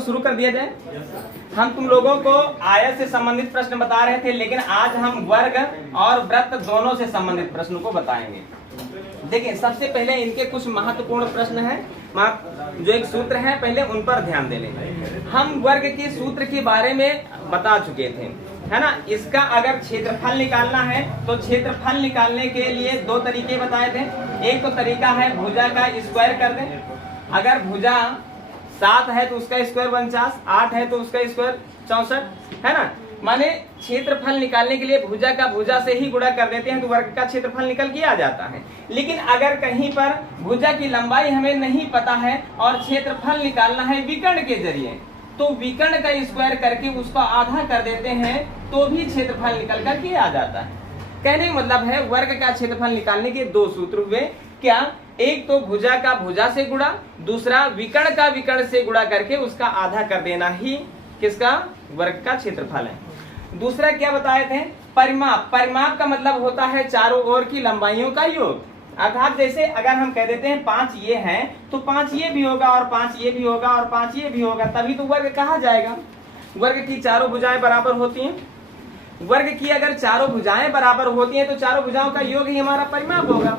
को शुरू कर दिया जाए। हम तुम लोगों को आयत से संबंधित प्रश्न बता रहे थे, लेकिन आज हम वर्ग और वृत्त दोनों से संबंधित प्रश्न को बताएंगे। देखिए, सबसे पहले इनके कुछ महत्वपूर्ण प्रश्न हैं, जो एक सूत्र है, पहले उन पर ध्यान दे लें। हम वर्ग के सूत्र के बारे में बता चुके थे, है ना। इसका अगर क्षेत्रफल निकालना है तो क्षेत्रफल निकालने के लिए दो तरीके बताए थे। एक तो तरीका है भुजा का स्क्वायर कर दें। अगर भुजा 7 है तो उसका स्क्वायर 49, 8 है तो उसका स्क्वायर 64, है ना। माने क्षेत्रफल निकालने के लिए भुजा का भुजा से ही गुणा कर देते हैं तो वर्ग का क्षेत्रफल निकल के आ जाता है। लेकिन अगर कहीं पर भुजा की लंबाई हमें नहीं पता है और क्षेत्रफल निकालना है विकर्ण के जरिए, तो विकर्ण का स्क्वायर करके उसको आधा कर देते हैं तो भी क्षेत्रफल निकल करके आ जाता है। कहने का मतलब है वर्ग का क्षेत्रफल निकालने के दो सूत्र हुए। क्या? एक तो भुजा का भुजा से गुणा, दूसरा विकर्ण का विकर्ण से गुणा करके उसका आधा कर देना ही किसका? वर्ग का क्षेत्रफल है। दूसरा क्या बताए थे? परिमाप। परिमाप का मतलब होता है चारों ओर की लंबाइयों का योग। अर्थात जैसे अगर हम कह देते हैं 5 ये है तो 5 ये भी होगा और 5 ये भी होगा और 5 ये भी होगा, तभी तो वर्ग कहा जाएगा। वर्ग की चारों भुजाएं बराबर होती हैं। वर्ग की अगर चारों भुजाएं बराबर होती हैं तो चारों भुजाओं का योग ही हमारा परिमाप होगा।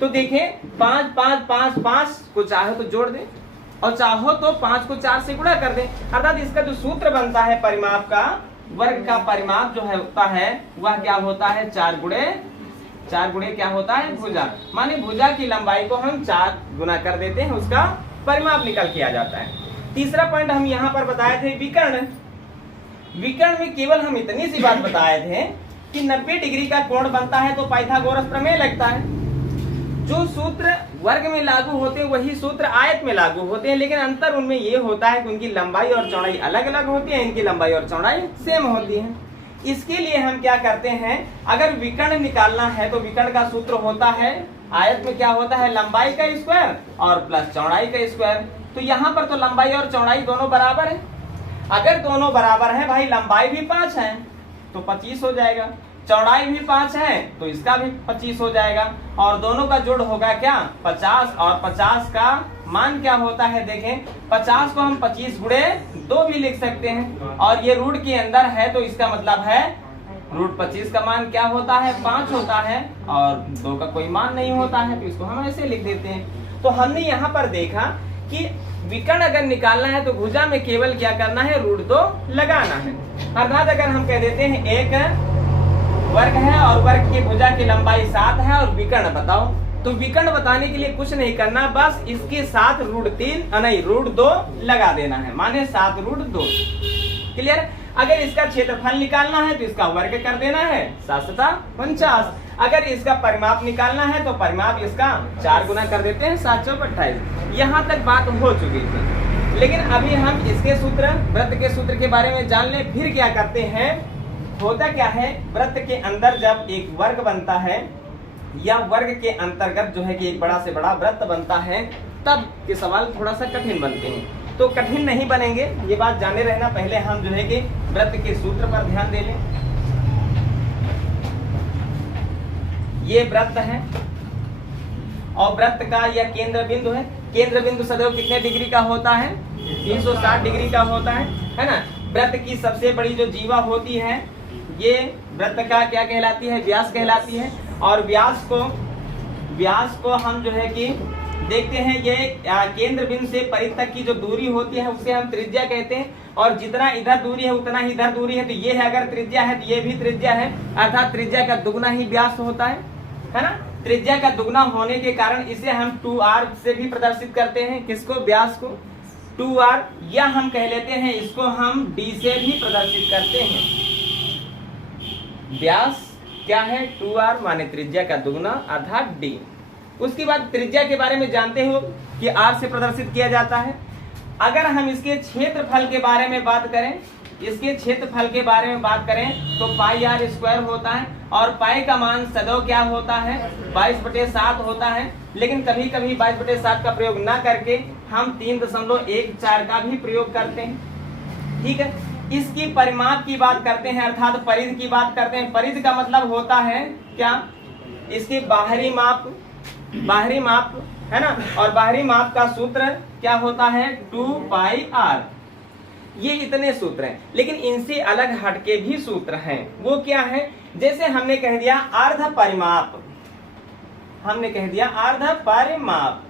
तो देखें, 5 5 5 5 को चाहो तो जोड़ दें और चाहो तो 5 को 4 से गुणा कर दें। अर्थात इसका जो सूत्र बनता है परिमाप का, वर्ग का परिमाप जो है होता है वह क्या होता है? 4 गुणे क्या होता है? भुजा। माने भुजा की लंबाई को हम 4 गुना कर देते हैं, उसका परिमाप निकल के आ जाता है। तीसरा पॉइंट हम यहाँ पर बताए थे विकर्ण। विकर्ण में केवल हम इतनी सी बात बताए थे कि 90 डिग्री का कोण बनता है तो पाइथागोरस प्रमेय लगता है। जो सूत्र वर्ग में लागू होते हैं वही सूत्र आयत में लागू होते हैं, लेकिन अंतर उनमें ये होता है कि उनकी लंबाई और चौड़ाई अलग अलग होती है, इनकी लंबाई और चौड़ाई सेम होती है। इसके लिए हम क्या करते हैं, अगर विकर्ण निकालना है तो विकर्ण का सूत्र होता है, आयत में क्या होता है? लंबाई का स्क्वायर और प्लस चौड़ाई का स्क्वायर। तो यहाँ पर तो लंबाई और चौड़ाई दोनों बराबर है। अगर दोनों बराबर है भाई, लंबाई भी 5 है तो 25 हो जाएगा, चौड़ाई भी 5 है तो इसका भी 25 हो जाएगा, और दोनों का जोड़ होगा क्या? 50। और 50 का मान क्या होता है? देखें, 50 को हम 25 गुणे 2 भी लिख सकते हैं, और ये रूट के अंदर है तो इसका मतलब है रूट 25 का मान क्या होता है? 5 होता है, और 2 का कोई मान नहीं होता है तो इसको हम ऐसे लिख देते हैं। तो हमने यहाँ पर देखा कि विकर्ण अगर निकालना है तो भुजा में केवल क्या करना है? रूट 2 लगाना है। अर्थात अगर हम कह देते हैं एक वर्ग है और वर्ग की भुजा की लंबाई 7 है और विकर्ण बताओ, तो विकर्ण बताने के लिए कुछ नहीं करना, बस इसके साथ रूट 2 लगा देना है, माने 7 रूट 2। क्लियर? अगर इसका क्षेत्रफल निकालना है तो इसका वर्ग कर देना है, 7 49। अगर इसका परिमाप निकालना है तो परिमाप इसका 4 गुना कर देते हैं, 7 चौक 28। यहाँ तक बात हो चुकी थी, लेकिन अभी हम इसके सूत्र, वृत्त के सूत्र के बारे में जान ले। फिर क्या करते हैं, होता क्या है, वृत्त के अंदर जब एक वर्ग बनता है या वर्ग के अंतर्गत जो है कि एक बड़ा से बड़ा वृत्त बनता है, तब के सवाल थोड़ा सा कठिन बनते हैं। तो कठिन नहीं बनेंगे, ये बात जाने रहना। पहले हम जो है कि वृत्त के सूत्र पर ध्यान दे लें। ये वृत्त है और वृत्त का यह केंद्र बिंदु है। केंद्र बिंदु सदैव कितने डिग्री का होता है? 360 डिग्री का होता है ना। वृत्त की सबसे बड़ी जो जीवा होती है, ये वृत्त का क्या कहलाती है? व्यास कहलाती है। और व्यास को हम जो है कि देखते हैं, ये केंद्र बिंदु से परिध तक की जो दूरी होती है उसे हम त्रिज्या कहते हैं, और जितना इधर दूरी है उतना ही इधर दूरी है। तो ये है, अगर त्रिज्या है तो ये भी त्रिज्या है, अर्थात त्रिज्या का दुगना ही व्यास होता है ना। त्रिज्या का दुगना होने के कारण इसे हम 2r से भी प्रदर्शित करते हैं। किसको? व्यास को 2r, या हम कह लेते हैं इसको हम d से भी प्रदर्शित करते हैं। व्यास क्या है? 2r, माने त्रिज्या का दुगना अर्थात d। उसके बाद त्रिज्या के बारे में जानते हो कि r से प्रदर्शित किया जाता है। अगर हम इसके क्षेत्रफल के बारे में बात करें तो पाई r स्क्वायर होता है, और पाई का मान सदैव क्या होता है? 22/7 होता है। लेकिन कभी कभी 22/7 का प्रयोग ना करके हम 3.14 का भी प्रयोग करते हैं। ठीक है, इसकी परिमाप की बात करते हैं, अर्थात परिध की बात करते हैं। परिध का मतलब होता है क्या? इसकी बाहरी माप है ना, और बाहरी माप का सूत्र क्या होता है? 2 पाई r। ये इतने सूत्र हैं, लेकिन इनसे अलग हटके भी सूत्र हैं। वो क्या है? जैसे हमने कह दिया अर्ध परिमाप, हमने कह दिया अर्ध परिमाप,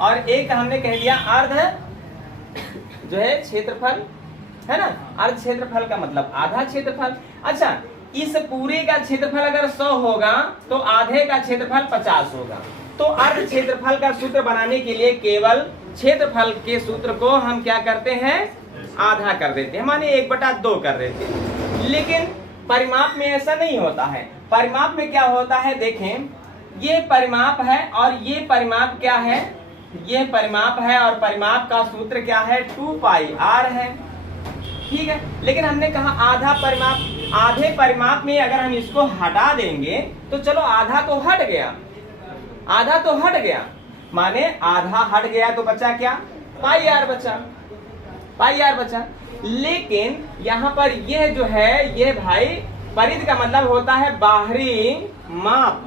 और एक हमने कह दिया अर्ध जो है क्षेत्रफल, है ना। अर्ध क्षेत्रफल का मतलब आधा क्षेत्रफल। अच्छा, इस पूरे का क्षेत्रफल अगर 100 होगा तो आधे का क्षेत्रफल 50 होगा। तो अर्ध क्षेत्रफल का सूत्र बनाने के लिए केवल क्षेत्रफल के सूत्र को हम क्या करते हैं? आधा कर देते हैं, माने 1/2 कर देते हैं। लेकिन परिमाप में ऐसा नहीं होता है। परिमाप में क्या होता है? देखें, ये परिमाप है और ये परिमाप क्या है? ये परिमाप है और परिमाप का सूत्र क्या है? 2πr है, ठीक है। लेकिन हमने कहा आधा परिमाप, आधे परिमाप में अगर हम इसको हटा देंगे तो चलो आधा तो हट गया, आधा तो हट गया, माने आधा हट गया तो बचा क्या? πr बचा, πr बचा। लेकिन यहाँ पर ये जो है, ये भाई परिध का मतलब होता है बाहरी माप,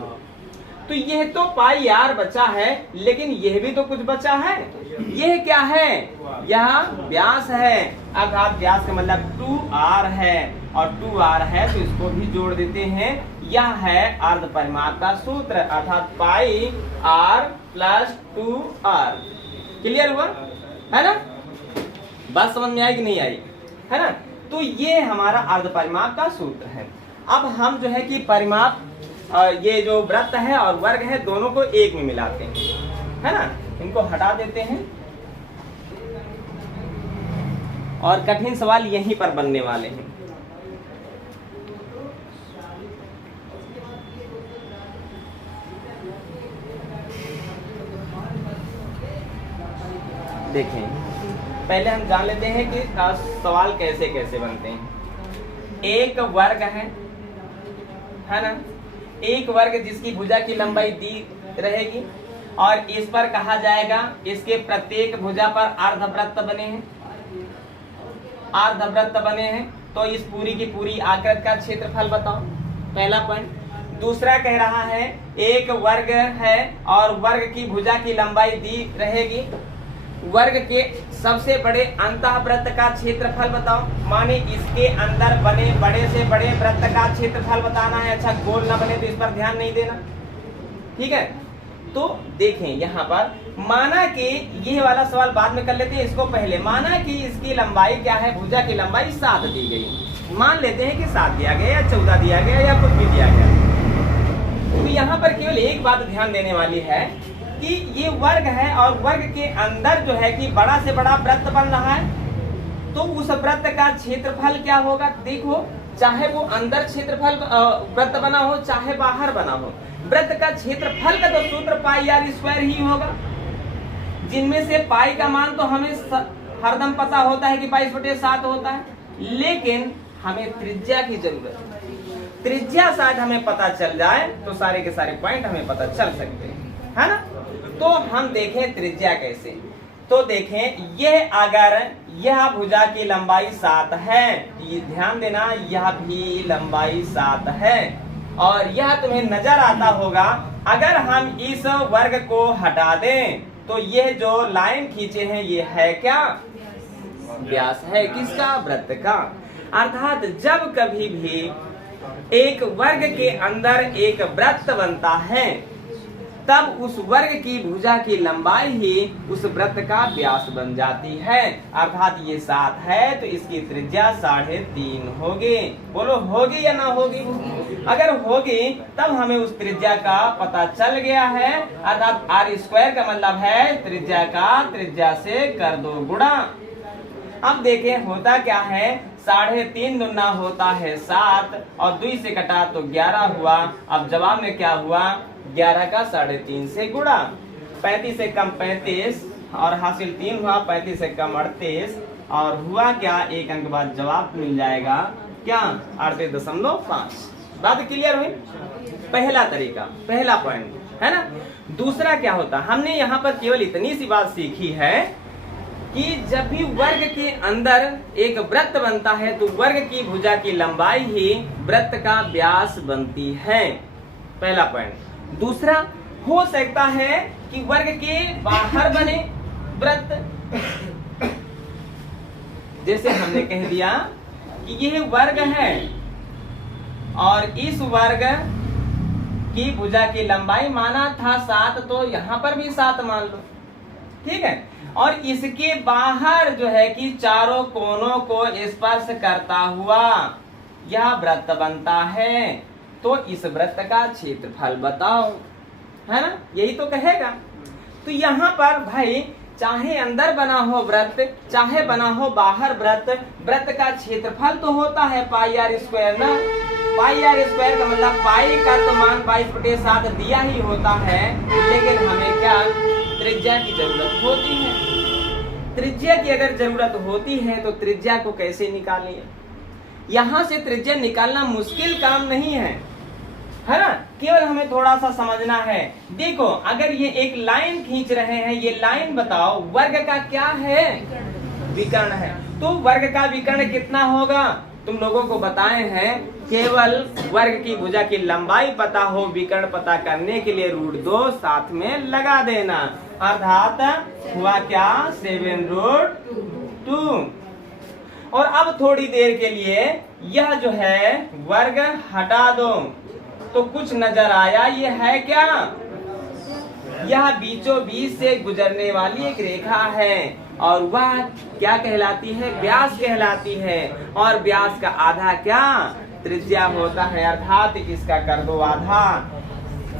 तो यह तो πr बचा है, लेकिन यह भी तो कुछ बचा है। यह क्या है? यह व्यास है, अर्थात व्यास का मतलब 2r है, और 2r है तो इसको भी जोड़ देते हैं। यह है अर्ध परिमाप का सूत्र, अर्थात πr + 2r। क्लियर हुआ है ना? बात समझ में आई कि नहीं आई, है ना। तो ये हमारा अर्ध परिमाप का सूत्र है। अब हम जो है कि परिमाप, ये जो वृत्त है और वर्ग है, दोनों को एक में मिलाते हैं, है ना। इनको हटा देते हैं और कठिन सवाल यहीं पर बनने वाले हैं। देखें, पहले हम जान लेते हैं कि सवाल कैसे कैसे बनते हैं। एक वर्ग है ना, एक वर्ग जिसकी भुजा की लंबाई दी रहेगी, और इस पर कहा जाएगा इसके प्रत्येक भुजा पर अर्धवृत्त बने हैं, अर्धवृत्त बने हैं, तो इस पूरी की पूरी आकृति का क्षेत्रफल बताओ, पहला पॉइंट। दूसरा कह रहा है एक वर्ग है और वर्ग की भुजा की लंबाई दी रहेगी, वर्ग के सबसे बड़े अंतःवृत्त का क्षेत्रफल बताओ, माने इसके अंदर बने बड़े से बड़े वृत्त का क्षेत्रफल बताना है। अच्छा, गोल ना बने तो इस पर ध्यान नहीं देना, ठीक है। तो देखें यहाँ पर, माना कि ये वाला सवाल बाद में कर लेते हैं, इसको पहले। माना कि इसकी लंबाई क्या है? भुजा की लंबाई 7 दी गई, मान लेते हैं कि 7 दिया गया या 14 दिया गया या कुछ भी दिया गया। तो यहाँ पर केवल एक बात ध्यान देने वाली है कि ये वर्ग है और वर्ग के अंदर जो है कि बड़ा से बड़ा वृत्त बन रहा है, तो उस वृत्त का क्षेत्रफल क्या होगा? देखो, चाहे वो अंदर क्षेत्रफल वृत्त बना हो चाहे बाहर बना हो, वृत्त का क्षेत्रफल का तो सूत्र πr² ही होगा, जिनमें से पाई का मान तो हमें हरदम पता होता है कि 22/7 होता है, लेकिन हमें त्रिज्या की जरूरत है। त्रिज्या शायद हमें पता चल जाए तो सारे के सारे पॉइंट हमें पता चल सकते हैं, है ना। तो हम देखें त्रिज्या कैसे। तो देखें, यह अगर यह भुजा की लंबाई 7 है, ये ध्यान देना, यह भी लंबाई 7 है, और यह तुम्हें नजर आता होगा। अगर हम इस वर्ग को हटा दें तो यह जो लाइन खींचे हैं ये है क्या? व्यास है, किसका? वृत्त का। अर्थात जब कभी भी एक वर्ग के अंदर एक वृत्त बनता है, तब उस वर्ग की भुजा की लंबाई ही उस वृत्त का व्यास बन जाती है। अर्थात ये 7 है तो इसकी त्रिज्या 3.5 होगी। बोलो, होगी या ना होगी? अगर होगी तब हमें उस त्रिज्या का पता चल गया है। अर्थात r² का मतलब है त्रिज्या का त्रिज्या से कर दो गुणा। अब देखें होता क्या है, 3.5 दुना होता है 7 और 2 से कटा तो 11 हुआ। अब जवाब में क्या हुआ? 11 का 3.5 से गुणा। 35 से कम 35 और हासिल 3 हुआ, 35 से कम 38 और हुआ क्या? एक अंक बाद जवाब मिल जाएगा क्या? 38.5। बात क्लियर हुई? पहला तरीका, पहला पॉइंट है ना। दूसरा क्या होता, हमने यहाँ पर केवल इतनी सी बात सीखी है कि जब भी वर्ग के अंदर एक वृत्त बनता है तो वर्ग की भुजा की लंबाई ही वृत्त का व्यास बनती है। पहला पॉइंट। दूसरा, हो सकता है कि वर्ग के बाहर बने वृत्त, जैसे हमने कह दिया कि ये वर्ग है और इस वर्ग की भुजा की लंबाई माना था 7, तो यहाँ पर भी 7 मान लो, ठीक है। और इसके बाहर जो है कि चारों कोनों को स्पर्श करता हुआ यह वृत्त बनता है, तो इस वृत्त का क्षेत्रफल बताओ, है ना, यही तो कहेगा। तो यहाँ पर भाई चाहे अंदर बना हो वृत्त, चाहे बना हो बाहर वृत्त, वृत्त का क्षेत्रफल तो होता है पाई आर स्क्वायर ना। पाई आर स्क्वायर का मतलब पाई का तो मान 22/7 दिया ही होता है, लेकिन हमें क्या त्रिज्या की जरूरत होती है। त्रिज्या की अगर जरूरत होती है तो त्रिज्या को कैसे निकालें? यहाँ से त्रिज्या निकालना मुश्किल काम नहीं है ना, केवल हमें थोड़ा सा समझना है। देखो अगर ये एक लाइन खींच रहे हैं, ये लाइन बताओ वर्ग का क्या है? विकर्ण है। तो वर्ग का विकर्ण कितना होगा? तुम लोगों को बताए हैं, केवल वर्ग की भुजा की लंबाई पता हो, विकर्ण पता करने के लिए √2 साथ में लगा देना, अर्थात हुआ क्या 7√2। और अब थोड़ी देर के लिए यह जो है वर्ग हटा दो, तो कुछ नजर आया, ये है क्या? यह बीचों बीच से गुजरने वाली एक रेखा है और वह क्या कहलाती है? व्यास कहलाती है। और व्यास का आधा क्या? त्रिज्या होता है, अर्थात इसका कर दो आधा,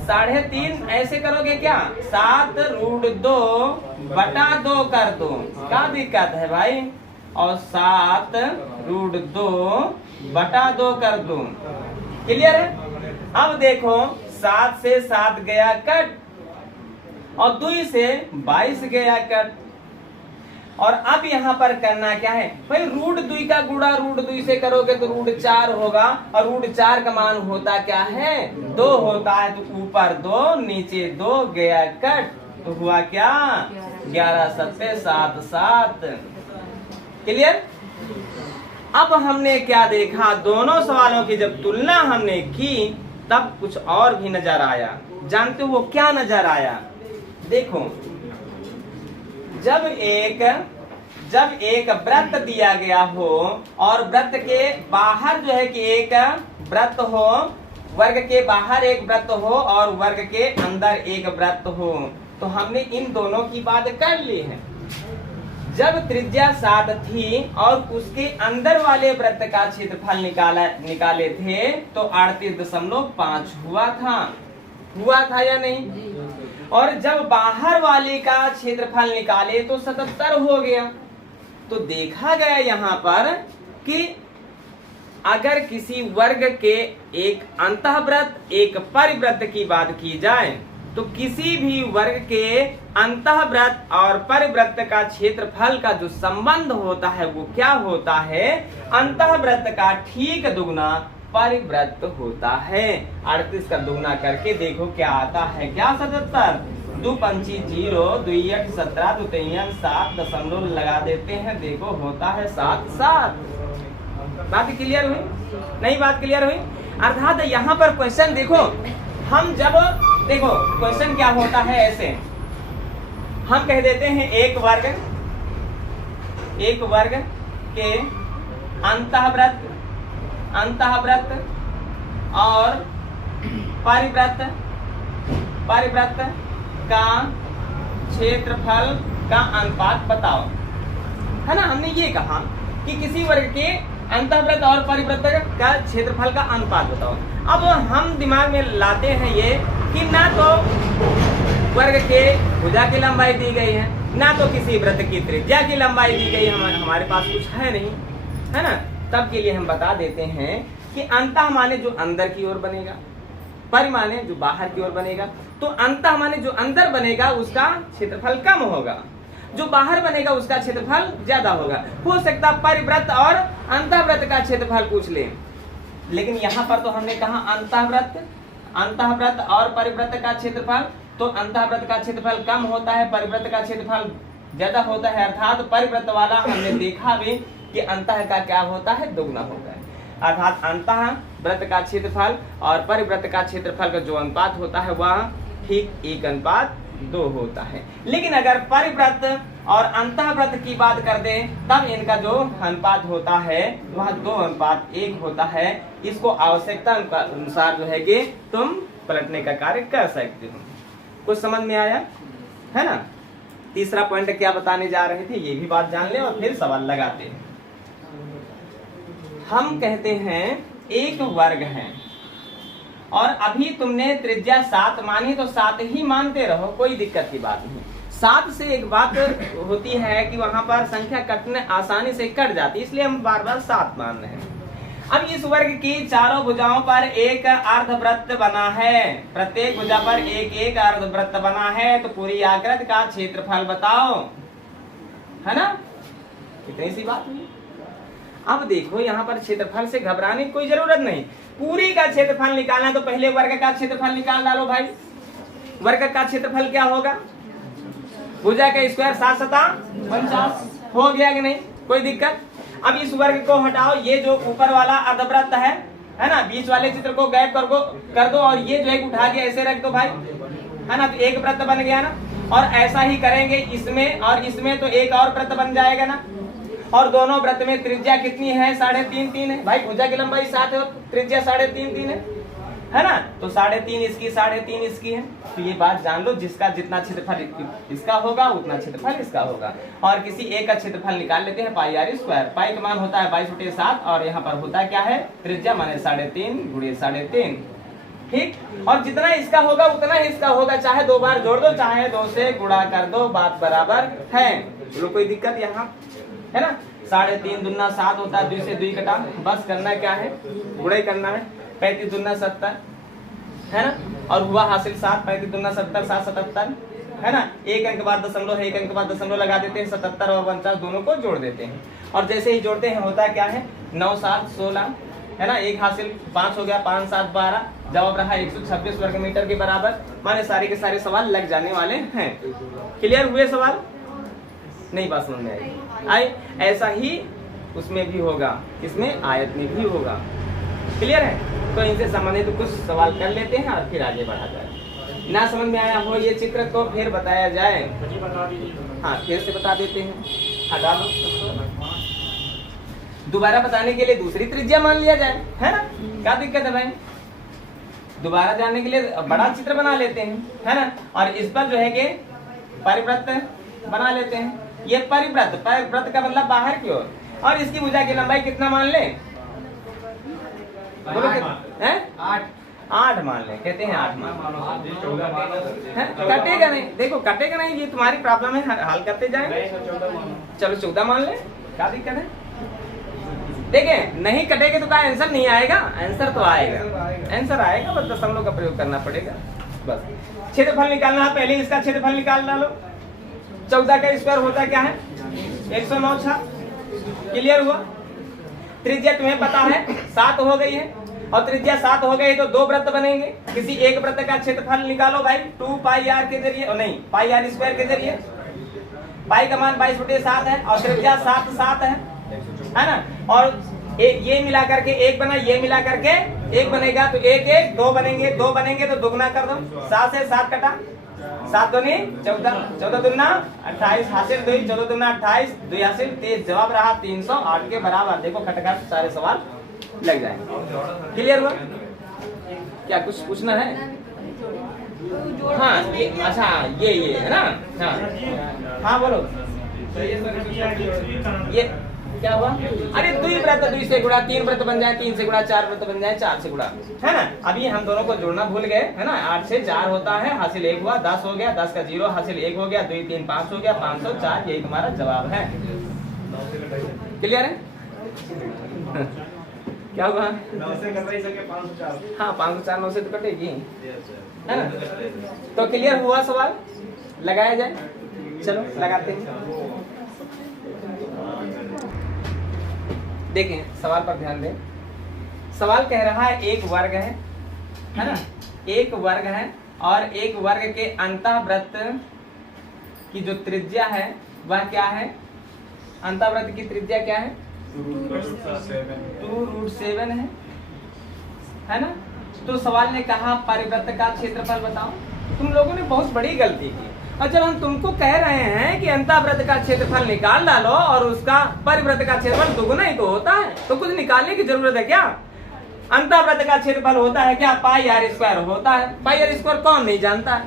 3.5। ऐसे करोगे क्या? 7√2/2 कर दो, क्या दिक्कत है भाई? और 7√2/2 कर दो, क्लियर है? अब देखो 7 से 7 गया कट और 2 से 22 गया कट। और अब यहाँ पर करना क्या है भाई? √2 का गुणा √2 से करोगे तो √4 होगा, और √4 का मान होता क्या है? 2 होता है। तो ऊपर 2 नीचे 2 गया कट, तो हुआ क्या? 11×7=7। क्लियर? अब हमने क्या देखा? दोनों सवालों की जब तुलना हमने की तब कुछ और भी नजर आया। जानते हो वो क्या नजर आया? देखो जब एक वृत्त दिया गया हो और वृत्त के बाहर जो है कि एक वृत्त हो, वर्ग के बाहर एक वृत्त हो और वर्ग के अंदर एक वृत्त हो, तो हमने इन दोनों की बात कर ली है। जब त्रिज्या 7 थी और उसके अंदर वाले वृत्त का क्षेत्रफल निकाले थे तो 38.5 हुआ था या नहीं? और जब बाहर वाले का क्षेत्रफल निकाले तो 77 हो गया। तो देखा गया यहाँ पर कि अगर किसी वर्ग के एक अंतःवृत्त एक परिवृत्त की बात की जाए तो किसी भी वर्ग के अंतःवृत्त और परिवृत्त का क्षेत्रफल का जो संबंध होता है वो क्या होता है? अंतःवृत्त का ठीक दुगना परिवृत्त होता है। 38 का दुगना करके देखो क्या आता है? क्या 77? 2 पंची 0, 2 8 17, 2 3 7 दशमलव लगा देते हैं, देखो होता है 7। बात क्लियर हुई? नहीं बात क्लियर हुई? अर्थात यहाँ पर क्वेश्चन देखो, हम जब देखो क्वेश्चन क्या होता है, ऐसे हम कह देते हैं एक वर्ग के अंतःवृत्त और परिवृत्त का क्षेत्रफल का अनुपात बताओ, है ना। हमने ये कहा कि किसी वर्ग के अंतःवृत्त और परिवृत्त का क्षेत्रफल का अनुपात बताओ। अब हम दिमाग में लाते हैं ये कि ना तो वर्ग के भुजा की लंबाई दी गई है, ना तो किसी वृत्त की त्रिज्या की लंबाई दी गई है, हमारे पास कुछ है नहीं, है ना। तब के लिए हम बता देते हैं कि अंतः माने जो अंदर की ओर बनेगा, परि माने जो बाहर की ओर बनेगा। तो अंतः माने जो अंदर बनेगा उसका क्षेत्रफल कम होगा, जो बाहर बनेगा उसका क्षेत्रफल ज्यादा होगा। हो सकता परिवृत्त और अंतःवृत्त का क्षेत्रफल पूछ ले, लेकिन यहाँ पर तो हमने कहा अंतःवृत्त और परिवृत्त का क्षेत्रफल, तो अंतःवृत्त का क्षेत्रफल कम होता है, परिवृत्त का क्षेत्रफल ज्यादा होता है। अर्थात परिवृत्त वाला हमने देखा भी कि अंतः का क्या होता है? दुगना होता है। अर्थात अंतःवृत्त का क्षेत्रफल और परिवृत्त का क्षेत्रफल का जो अनुपात होता है वह ठीक 1:2 होता है। लेकिन अगर परिवृत्त और अंतःव्रत की बात कर दें तब इनका जो अनुपात होता है वह 2:1 होता है। इसको आवश्यकता अनुसार जो है कि तुम पलटने का कार्य कर सकते हो। कुछ समझ में आया है ना। तीसरा पॉइंट क्या बताने जा रहे थे ये भी बात जान ले और फिर सवाल लगाते हैं। हम कहते हैं एक वर्ग है और अभी तुमने त्रिज्या 7 मानी तो 7 ही मानते रहो, कोई दिक्कत की बात नहीं। 7 से एक बात होती है कि वहां पर संख्या कटने आसानी से कट जाती है, इसलिए हम बार बार 7 मान रहे हैं। अब इस वर्ग की चारों भुजाओं पर एक अर्धवृत्त बना है, प्रत्येक भुजा पर एक एक अर्धवृत्त बना है, तो पूरी आकृति का क्षेत्रफल बताओ, है ना। कितनी सी बात हुई। अब देखो यहाँ पर क्षेत्रफल से घबराने की कोई जरूरत नहीं। पूरी का क्षेत्रफल निकालना तो पहले वर्ग का क्षेत्रफल निकाल डालो भाई। वर्ग का क्षेत्रफल क्या होगा, भुजा का स्क्वायर 7 7 50 हो गया कि नहीं, कोई दिक्कत। अब इस वर्ग को हटाओ, ये जो ऊपर वाला अर्धवृत्त है ना, बीच वाले चित्र को गैप कर दो और ये जो एक उठा के ऐसे रख दो भाई, है ना, तो एक वृत्त बन गया ना। और ऐसा ही करेंगे इसमें और इसमें, तो एक और वृत्त बन जाएगा ना। और दोनों वृत्त में त्रिज्या कितनी है, 3.5 है भाई। भुजा की लंबाई 7 है और त्रिज्या 3.5 है ना, तो 3.5 इसकी 3.5 इसकी है। तो ये बात जान लो, जिसका जितना क्षेत्रफल इसका होगा उतना क्षेत्रफल इसका होगा। और किसी एक का क्षेत्रफल निकाल लेते हैं, पाई आर स्क्वायर। पाई का मान होता है 22/7 और यहाँ पर होता है क्या है, त्रिज्या माने 3.5 × 3.5, ठीक। और जितना इसका होगा उतना ही इसका होगा, चाहे 2 बार जोड़ दो चाहे 2 से गुणा कर दो, बात बराबर है। चलो कोई दिक्कत यहाँ है ना। 3.5 दूना 7 होता है, 2 से 2 कटा, बस करना क्या है, गुणा ही करना है। 35 दूना 70 है ना, और हुआ हासिल 7। 35 दूना 70, 7 77 है ना। एक अंक बाद दशमलव है, एक अंक बाद दशमलव लगा देते हैं, 77 और 49 दोनों को जोड़ देते हैं। और जैसे ही जोड़ते हैं होता क्या है, 9 7 16 है ना, एक हासिल 5 हो गया, 5 7 12, जवाब रहा 126 वर्ग मीटर के बराबर। माने सारे के सारे सवाल लग जाने वाले हैं। क्लियर हुए सवाल, नहीं बात समझ में आई। ऐसा ही उसमें भी होगा, इसमें आयत में भी होगा। क्लियर है, तो इनसे संबंधित कुछ सवाल कर लेते हैं और फिर आगे बढ़ा जाए। ना समझ में आया हो ये चित्र तो फिर बताया जाए। हाँ फिर से बता देते हैं, हटा लो। दोबारा बताने के लिए दूसरी त्रिज्या मान लिया जाए, है ना, क्या दिक्कत है भाई। दोबारा जानने के लिए बड़ा चित्र बना लेते हैं, है ना। और इस पर जो है कि परिवृत्त बना लेते हैं। ये परिवृत्त का मतलब बाहर की ओर। और इसकी भुजा की लंबाई कितना मान ले, बोलो हैं, 8 मान ले, कहते हैं 8 मान ले। कटेगा नहीं, देखो कटेगा नहीं, ये तुम्हारी प्रॉब्लम है, हल करते जाए। चलो 14 मान ले, क्या दिक्कत है। देखें नहीं कटेगा तो क्या आंसर नहीं आएगा, आंसर तो आएगा, आंसर आएगा, बस दशमलव का प्रयोग करना पड़ेगा बस। क्षेत्रफल निकालना है, पहले इसका क्षेत्रफल निकाल डालो। 14 का स्क्वायर होता क्या है, 109। क्लियर हुआ। त्रिज्या तुम्हें पता है 7 हो गई है, और त्रिज्या 7 हो गई तो 2 वृत्त बनेंगे। किसी एक वृत्त का क्षेत्रफल निकालो भाई, 2 पाई आर के जरिए, नहीं पाई आर स्क्वायर के जरिए। पाई का मान 22/7 है और त्रिज्या 7 है ना। और ये मिला करके 1 बना, ये मिला करके 1 बनेगा, तो 1 1 2 बनेंगे, 2 बनेंगे तो दोगुना कर दो, 7 से 7 कटा, 7 दूनी 14, 14 दूना 28 हासिल 2, 14 दूना 28, 2 हासिल 23, जवाब रहा 308 के बराबर। देखो खटखट सारे सवाल लग जाएंगे। क्लियर हुआ, क्या कुछ पूछना है। हाँ ये अच्छा ये है ना, हाँ बोलो ये क्या हुआ। अरे 2 वृत्त 2 से गुणा, 3 वृत्त बन जाए 3 से गुणा, 4 वृत्त बन जाए 4 से गुणा, है ना। अभी हम दोनों को जोड़ना भूल गए, है ना। 8 से 4 होता है, हासिल 1 हुआ, 10 हो गया, 10 का 0 हासिल 1 हो गया, 2 3 5 हो गया, 504, यही तुम्हारा जवाब है। क्लियर है। क्या हुआ, हाँ 504 9 से तो कटेगी, है ना। तो क्लियर हुआ सवाल, लगाया जाए। चलो लगाते हैं। देखें सवाल पर ध्यान दें। सवाल कह रहा है एक वर्ग है ना, एक वर्ग है और एक वर्ग के अंतःवृत्त की जो त्रिज्या है वह क्या है, अंतःवृत्त की त्रिज्या क्या है, 2√7 है ना। तो सवाल ने कहा परिवृत्त का क्षेत्रफल बताओ। तुम लोगों ने बहुत बड़ी गलती की। और जब हम तुमको कह रहे हैं कि अंतःवृत्त का क्षेत्रफल निकाल डालो और उसका परिवृत्त का क्षेत्रफल दुगुना ही तो होता है, तो कुछ निकालने की जरूरत है क्या? अंतःवृत्त का क्षेत्रफल होता है क्या? पाई आर स्क्वायर होता है। पाई आर स्क्वायर कौन नहीं जानता है?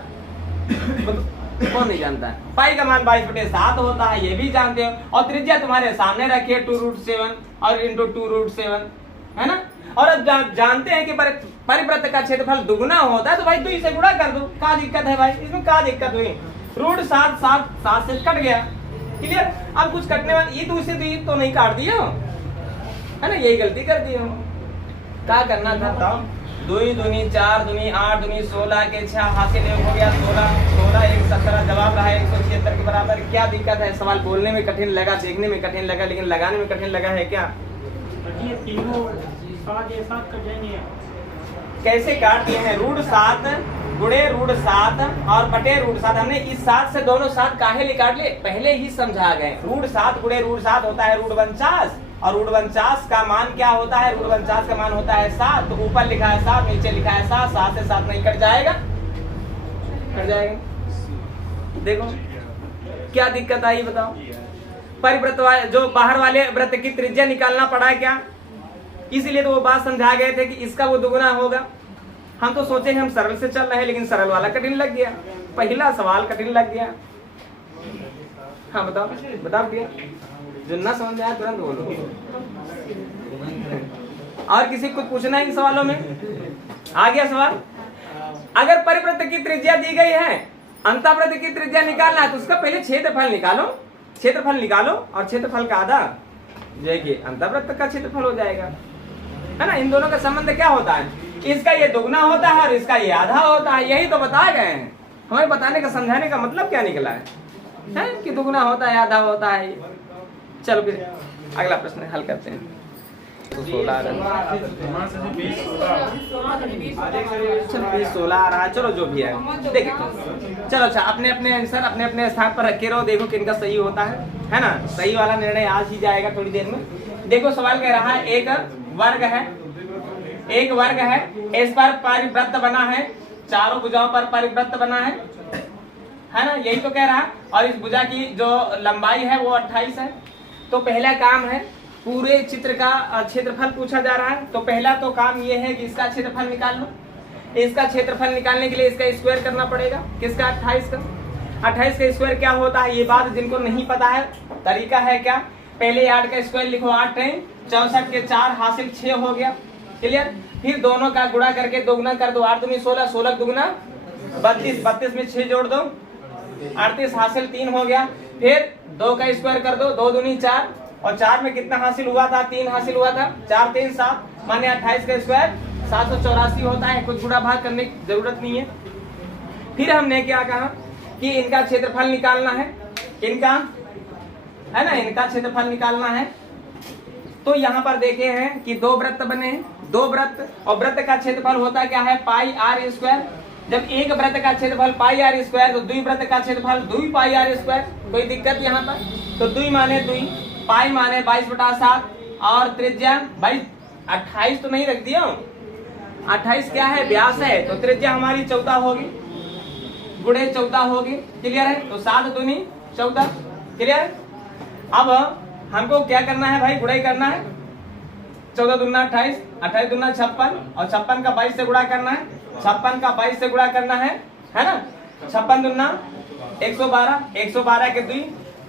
कौन नहीं जानता है? पाई का मान 22/7 होता है, ये भी जानते हो। और त्रिज्या तुम्हारे सामने रखी है 2√7 और इंटू 2√7, है ना। और अब जानते हैं कि परिवृत्त का क्षेत्रफल दुगुना होता है, तो भाई 2 से गुणा कर दो। क्या दिक्कत है भाई? इसमें क्या दिक्कत हुई? √7 से कट गया, क्लियर। अब कुछ कटने वाली ये 2 से तो नहीं काट दिया, है ना, यही गलती कर दी हो। क्या करना था बताओ? 2 दूनी 4 दूनी 8 दूनी 16 के 6 हासिल हो गया 16 1 17, जवाब रहा 176 के बराबर। क्या दिक्कत है? सवाल बोलने में कठिन लगा, देखने में कठिन लगा, लेकिन लगाने में कठिन लगा है क्या? कैसे काट दिए हैं? √7 गुणे √7 और बटे √7। हमने इस 7 से दोनों 7 काहे निकाल ले, पहले ही समझा गए। √7 गुणे √7 होता है √49 और √49 का मान क्या होता है? √49 का मान होता है 7। तो ऊपर लिखा है 7, नीचे लिखा है 7, 7 से 7 नहीं कट जाएगा? कट जाएगा। देखो क्या दिक्कत आई बताओ? परिवृत्त वाले जो बाहर वाले वृत्त की त्रिज्या निकालना पड़ा है क्या? इसीलिए तो वो बात समझा गए थे कि इसका वो दुगुना होगा। हम तो सोचे हम सरल से चल रहे हैं, लेकिन सरल वाला कठिन लग गया, पहला सवाल कठिन लग गया। हाँ बताओ बताओ भैया, जो ना समझ आया तुरंत बोलो। और किसी को पूछना है इन सवालों में? आ गया सवाल? अगर परिवृत्त की त्रिज्या दी गई है, अंतःवृत्त की त्रिज्या निकालना है, तो उसका पहले क्षेत्रफल निकालो। क्षेत्रफल निकालो और क्षेत्रफल का आधा जो है कि अंतःवृत्त का क्षेत्रफल हो जाएगा, है ना। इन दोनों का संबंध क्या होता है? इसका ये दुगना होता है और इसका ये आधा होता है। यही तो बता गए हैं। हमें बताने का समझाने का मतलब क्या निकला है कि दुगना होता है आधा होता है। चलो फिर अगला प्रश्न हल करते हैं। तो 16 आ रहा है, चलो 20 16 आ रहा है, चलो जो भी है देखिए। चलो अच्छा, अपने अपने आंसर अपने अपने स्थान पर रखे रहो, देखो किनका सही होता है ना। सही वाला निर्णय आज ही जाएगा थोड़ी देर में। देखो सवाल कह रहा है एक वर्ग है, इस पर परिवृत्त बना है, चारों भुजाओं पर परिवृत्त बना है ना, यही तो कह रहा है। और इस भुजा की जो लंबाई है वो 28 है। तो पहला काम है पूरे चित्र का क्षेत्रफल पूछा जा रहा है। तो पहला तो काम ये है कि इसका क्षेत्रफल निकाल लो। इसका क्षेत्रफल निकालने के लिए इसका स्क्वायर करना पड़ेगा। किसका? 28 का। 28 का स्क्वायर क्या होता है? ये बात जिनको नहीं पता है, तरीका है क्या, पहले 8 का स्क्वायर लिखो, 8 टाइम 64 के 4 हासिल 6 हो गया, क्लियर। फिर दोनों का गुणा करके दोगुना कर दो, 8 दूनी 16, 16 दुगुना 32, 32 में 6 जोड़ दो, 38 हासिल 3 हो गया। फिर 2 का स्क्वायर कर दो, 2 दूनी 4 और 4 में कितना हासिल हुआ था? 3 हासिल हुआ था। 4 3 7 माने 28 का स्क्वायर 784 होता है। कुछ गुणा भाग करने की जरूरत नहीं है। फिर हमने क्या कहा कि इनका क्षेत्रफल निकालना है, इनका है ना, इनका क्षेत्रफल निकालना है। तो यहाँ पर देखे हैं कि 2 वृत्त बने हैं, 2 वृत्त, और वृत्त का क्षेत्रफल होता क्या है? पाई आर स्क्वायर। जब एक वृत्त का क्षेत्रफल पाई आर स्क्वायर, तो 2 वृत्त का क्षेत्रफल 2 पाई आर स्क्वायर। कोई दिक्कत यहाँ पर? तो 2 माने 2, पाई माने 22/7 और त्रिज्या भाई 28 तो नहीं रख दिया, 28 क्या है? व्यास है। तो त्रिज्या हमारी 14 होगी, गुणे 14 होगी, क्लियर है। तो 7 दूनी 14, क्लियर। अब हमको क्या करना है भाई? गुणाई करना है। 14 दूना 28, 28 दूना 56 और 56 का 22 से गुणा करना है, 56 का 22 से गुणा करना है ना। 56 दूना 112, 112 के 2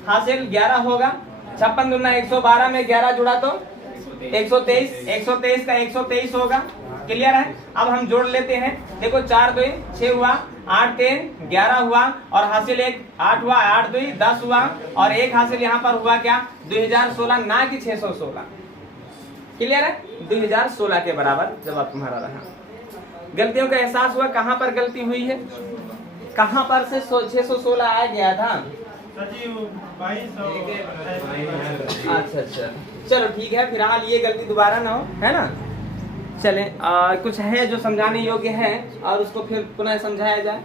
हासिल 11 होगा। 56 दूना 112 में 11 जुड़ा तो 123, 123 का 123 होगा, क्लियर है। अब हम जोड़ लेते हैं। देखो 4 2 6 हुआ, 8 3 11 हुआ और हासिल 1 8 हुआ, 8 2 10 हुआ और एक हासिल यहाँ पर हुआ क्या? 2016, ना कि 616, क्लियर है। 2016 के बराबर जवाब तुम्हारा रहा। गलतियों का एहसास हुआ कहाँ पर गलती हुई है, कहाँ पर से 616 आ गया था? अच्छा, चलो ठीक है, फिलहाल ये गलती दोबारा ना हो, है ना। चले कुछ है जो समझाने योग्य है और उसको फिर पुनः समझाया जाए।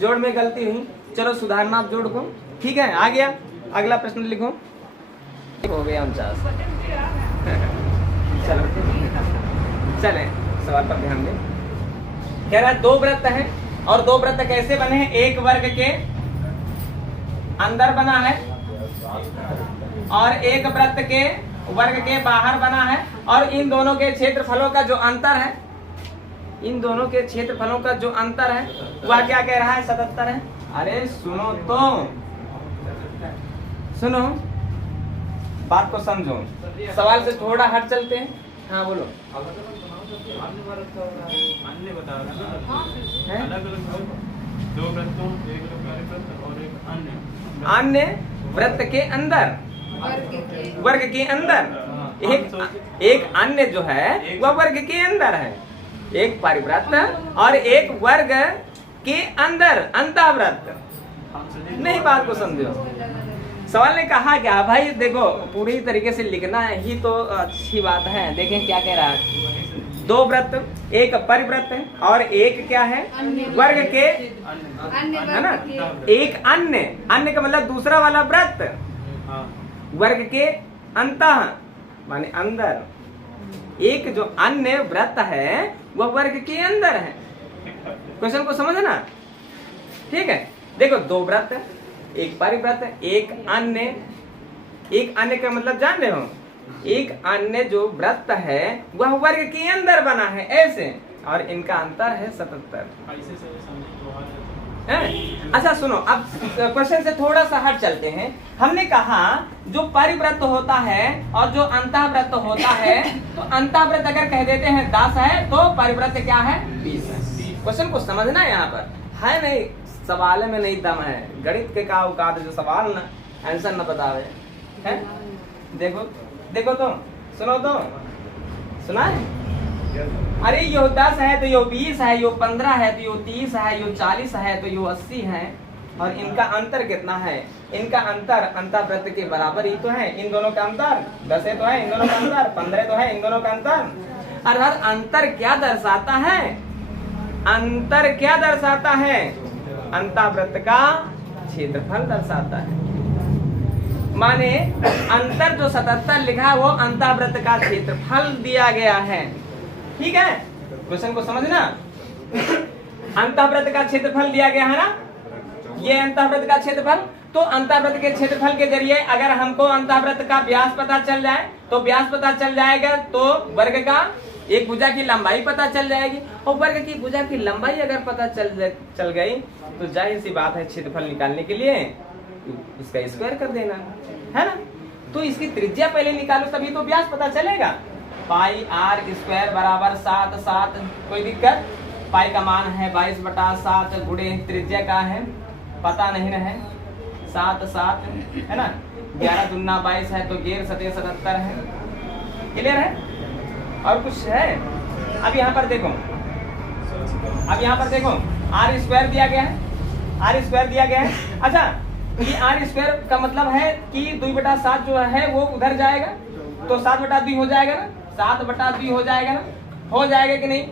जोड़ में गलती हुई, चलो सुधारना आप जोड़ को, ठीक है। आ गया, अगला प्रश्न लिखो। हो गया 49। चलो चले सवाल पर ध्यान दें। कह रहा है 2 वृत्त हैं और दो वृत्त कैसे बने हैं? एक वर्ग के अंदर बना है और एक वृत्त के वर्ग के बाहर बना है। और इन दोनों के क्षेत्रफलों का जो अंतर है, इन दोनों के क्षेत्रफलों का जो अंतर है वह क्या कह रहा है? 77 है। अरे सुनो तो, सुनो, बात को समझो, सवाल से थोड़ा हट चलते हैं। हाँ बोलो। अन्य बता रहा है, अलग अलग दो वृत्तों, एक वृत्त और एक अन्य वृत्त के अंदर, वर्ग के अंदर, एक अन्य जो है वह वर्ग के अंदर है, एक परिवृत्त और एक वर्ग के अंदर अंतःवृत्त। नहीं, बात को समझो। सवाल ने कहा क्या भाई? देखो पूरी तरीके से लिखना ही तो अच्छी बात है। देखें क्या कह रहा है, दो वृत्त, एक परिवृत्त है और एक क्या है? वर्ग के, है ना? एक अन्य, अन्य का मतलब दूसरा वाला वृत्त, वर्ग के अंतः माने अंदर। एक जो अन्य वृत्त है वह वर्ग के अंदर है। क्वेश्चन को समझना, ठीक है? देखो दो वृत्त, एक परिवृत्त, एक अन्य। एक अन्य का मतलब जान रहे हो? एक अन्य जो वृत्त है वह वर्ग के अंदर बना है ऐसे, और इनका अंतर है 77। अच्छा सुनो, अब क्वेश्चन से थोड़ा सा हट चलते हैं। हमने कहा जो परिवृत्त होता है और जो अंतःवृत्त होता है, तो अंतःवृत्त अगर कह देते हैं 10 है तो परिवृत्त क्या है? 20 है। क्वेश्चन को समझना है, यहाँ पर है नहीं, सवाल में नहीं दम है। गणित के का औकात जो सवाल ना आंसर न बतावे है। देखो देखो तो, सुनो तो, सुना है? अरे यो 10 है तो यो 20 है, यो 15 है तो यो 30 है, यो 40 है तो यो 80 है। और इनका अंतर कितना है? इनका अंतर अंतःवृत्त के बराबर ही तो है। इन दोनों का अंतर 10 है तो है, इन दोनों का अंतर 15 तो है, इन दोनों का अंतर। अर्थात अंतर क्या दर्शाता है? अंतर क्या दर्शाता है? अंतःवृत्त का क्षेत्रफल दर्शाता है। माने अंतर जो 77 लिखा है वो अंतःवृत्त का क्षेत्रफल दिया गया है। ठीक है, क्वेश्चन को समझना। अंतःवृत्त का क्षेत्रफल दिया गया है ना, ये अंतःवृत्त का क्षेत्रफल। तो अंतःवृत्त के क्षेत्रफल के जरिए अगर हमको अंतःवृत्त का व्यास पता चल जाए तो व्यास पता चल जाएगा, तो वर्ग का एक भुजा की लंबाई पता चल जाएगी। और वर्ग की भुजा की लंबाई अगर पता चल गई तो जाहिर सी बात है क्षेत्रफल निकालने के लिए इसका स्क्वायर कर देना है ना। तो इसकी त्रिज्या पहले निकालो तभी तो व्यास पता चलेगा। पाई आर स्क्वायर बराबर 7। कोई दिक्कत? पाई का मान है 22/7 गुणे त्रिज्या का है पता नहीं है 7 है ना। 11 दूना 22 है तो 11 सतह 77 है। क्लियर है? और कुछ है? अब यहाँ पर देखो, अब यहाँ पर देखो आर स्क्वायर दिया गया है, आर स्क्वायर दिया गया है। अच्छा, ये आर स्क्वायर का मतलब है कि 2/7 जो है वो उधर जाएगा तो 7/2 हो जाएगा ना, 7/2 हो जाएगा ना, हो जाएगा कि नहीं?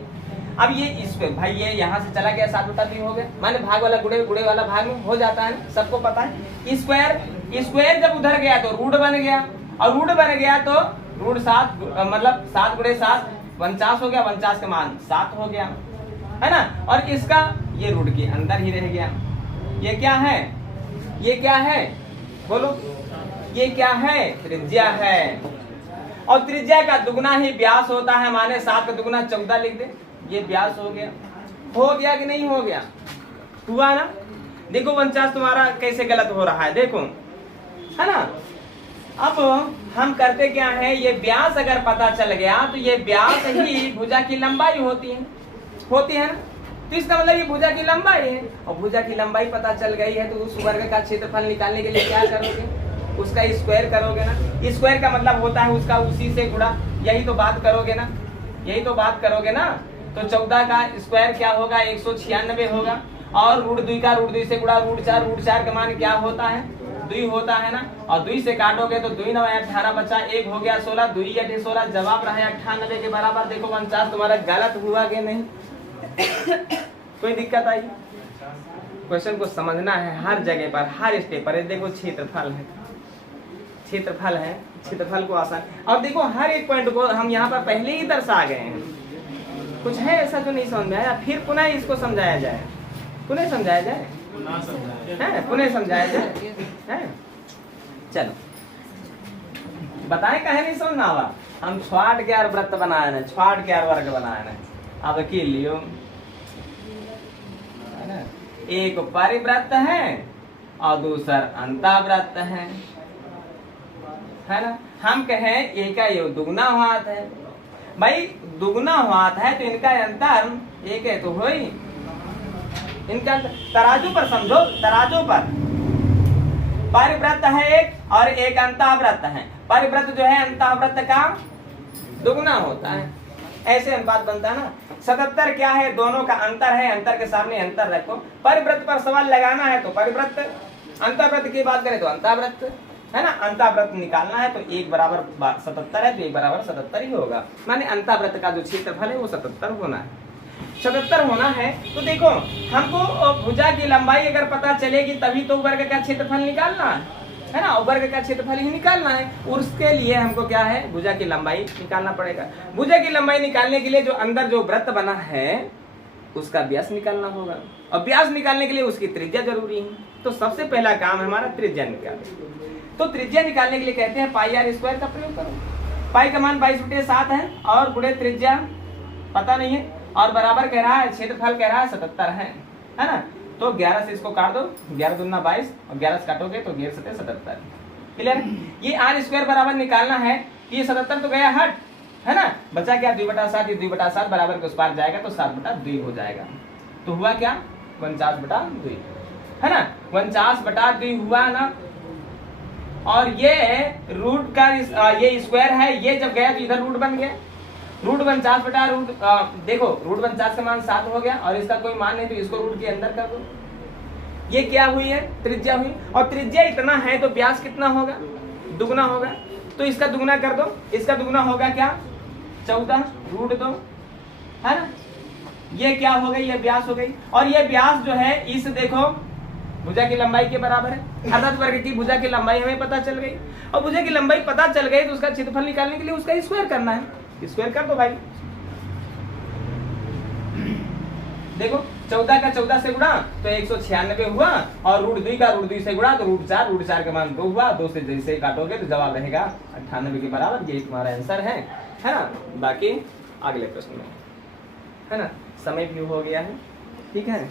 अब ये इसमें भाई ये यहाँ से चला गया 7/2 हो गया, माने भाग वाला गुणे, गुणे वाला भाग में हो जाता है ना, सबको पता है। स्क्वायर जब उधर गया तो रूट बन गया, और रूट बन गया तो रूट 7 मतलब 7 गुणे 7 49 हो गया, 49 का मान 7 हो गया है ना। और इसका ये रूट के अंदर ही रह गया। ये क्या है? ये क्या है बोलो? ये क्या है? त्रिज्या है। और त्रिज्या का दुगना ही व्यास होता है, माने 7 का दुगना 14 लिख दे, ये व्यास हो गया। हो गया कि नहीं हो गया? हुआ ना। देखो 49 तुम्हारा कैसे गलत हो रहा है, देखो है ना। अब हम करते क्या है, ये व्यास अगर पता चल गया तो ये व्यास ही भुजा की लंबाई होती है ना। तो इसका मतलब ये भुजा की लंबाई है, और भुजा की लंबाई पता चल गई है तो उस वर्ग का क्षेत्रफल निकालने के लिए क्या करोगे? उसका स्क्वायर करोगे ना। स्क्वायर का मतलब होता है उसका उसी से गुणा, यही तो बात करोगे ना, यही तो बात करोगे ना। तो 14 का स्क्वायर क्या होगा? 196 होगा। और रूट 2 का रूट 2 से गुणा रूट 4 का मान क्या होता है? 2 होता है ना। और 2 से काटोगे तो 2 9 18 बचा, 1 हो गया 16, 2 8 16, जवाब रहा 98 के बराबर। देखो 49 तुम्हारा गलत हुआ कि नहीं? कोई दिक्कत आई? क्वेश्चन को समझना है हर जगह पर, हर स्टेप पर। देखो क्षेत्रफल है, क्षेत्रफल है, क्षेत्रफल को आसान। और देखो हर एक पॉइंट को हम यहाँ पर पहले ही दर्शा गए हैं। कुछ है ऐसा जो नहीं समझ में आया? फिर पुनः इसको समझाया जाए। पुनः समझाया जाए, ना समझाया है पुनः समझाया जाए, है। चलो बताएं कहे नहीं समझना हुआ। हम छाट के और व्रत बनाए ना, छाट के और वर्ग बनाए ना। अब की लियो है ना, एक परिव्रत है और दूसरा अंतःव्रत है ना। हम कहें एक का यो दुगना हाथ है, भाई दुगना हाथ है तो इनका अंतर एक है तो हो ही। इनका तराजू पर समझो, तराजू पर परिव्रत है एक और एक अंतःव्रत है। परिव्रत जो है अंतःव्रत का दुगना होता है, ऐसे अनुपात बनता है ना। 77 क्या है, दोनों का अंतर है, अंतर के सामने अंतर रखो। परिव्रत पर सवाल लगाना है तो परिव्रत, अंतःव्रत की बात करें तो अंतःव्रत, है ना। अंतःव्रत निकालना है तो 1 बराबर 77 है तो 1 बराबर 77 ही होगा। माने अंतःव्रत का जो क्षेत्रफल है वो 77 होना है, 77 होना है। तो देखो हमको भुजा की लंबाई अगर पता चलेगी तभी तो वर्ग का क्षेत्रफल निकालना है ना, वर्ग का क्षेत्रफल ही निकालना है। उसके लिए हमको क्या है, भुजा की लंबाई निकालना पड़ेगा। भुजा की लंबाई निकालने के लिए जो अंदर जो वृत्त बना है उसका व्यास निकालना होगा, और व्यास निकालने के लिए उसकी त्रिज्या जरूरी है। तो सबसे पहला काम हमारा त्रिज्या निकालना। तो त्रिज्या निकालने के लिए कहते हैं पाई आर स्क्वायर का प्रयोग करो। पाई का मान 22/7 है और गुणे त्रिज्या पता नहीं है, और बराबर कह रहा है, क्षेत्रफल कह रहा है 77 है ना। तो 11 से इसको काट दो, 11 दूना 22 और 11 से काटोगे तो 11 से 77। क्लियर। ये आर स्क्वायर बराबर निकालना है, ये 77 तो गया हट, है ना। बचा क्या 2/7, ये 2/7 बराबर के उस पार जाएगा तो 7/2 हो जाएगा। तो हुआ क्या 49/2, है ना। 49/2 हुआ ना। और ये रूट का ये स्क्वायर है, ये जब गया तो इधर रूट बन गया। रूट 49/रूट देखो रूट 49 का मान 7 हो गया, और इसका कोई मान नहीं तो इसको रूट के अंदर कर दो। ये क्या हुई है, त्रिज्या हुई। और त्रिज्या इतना है तो व्यास कितना होगा, दुगना होगा। तो इसका दुगना कर दो, इसका दुगना होगा क्या 14√2, है ना। ये क्या हो गई, ये व्यास हो गई। और ये व्यास जो है इस देखो भुजा की लंबाई के बराबर है। अर्ध वर्ग की भुजा की लंबाई हमें पता चल गई, और भुजा की लंबाई पता चल गई तो उसका क्षेत्रफल निकालने के लिए उसका स्क्वायर करना है। स्क्वायर कर दो भाई। देखो 14 का 14 से गुणा तो 196 हुआ, और √2 का √2 से गुणा तो √4 का मान 2 हुआ। 2 से जैसे काटोगे तो जवाब रहेगा 98 के बराबर। ये तुम्हारा आंसर है ना। बाकी अगले प्रश्न में, है ना। समय भी हो गया है, ठीक है।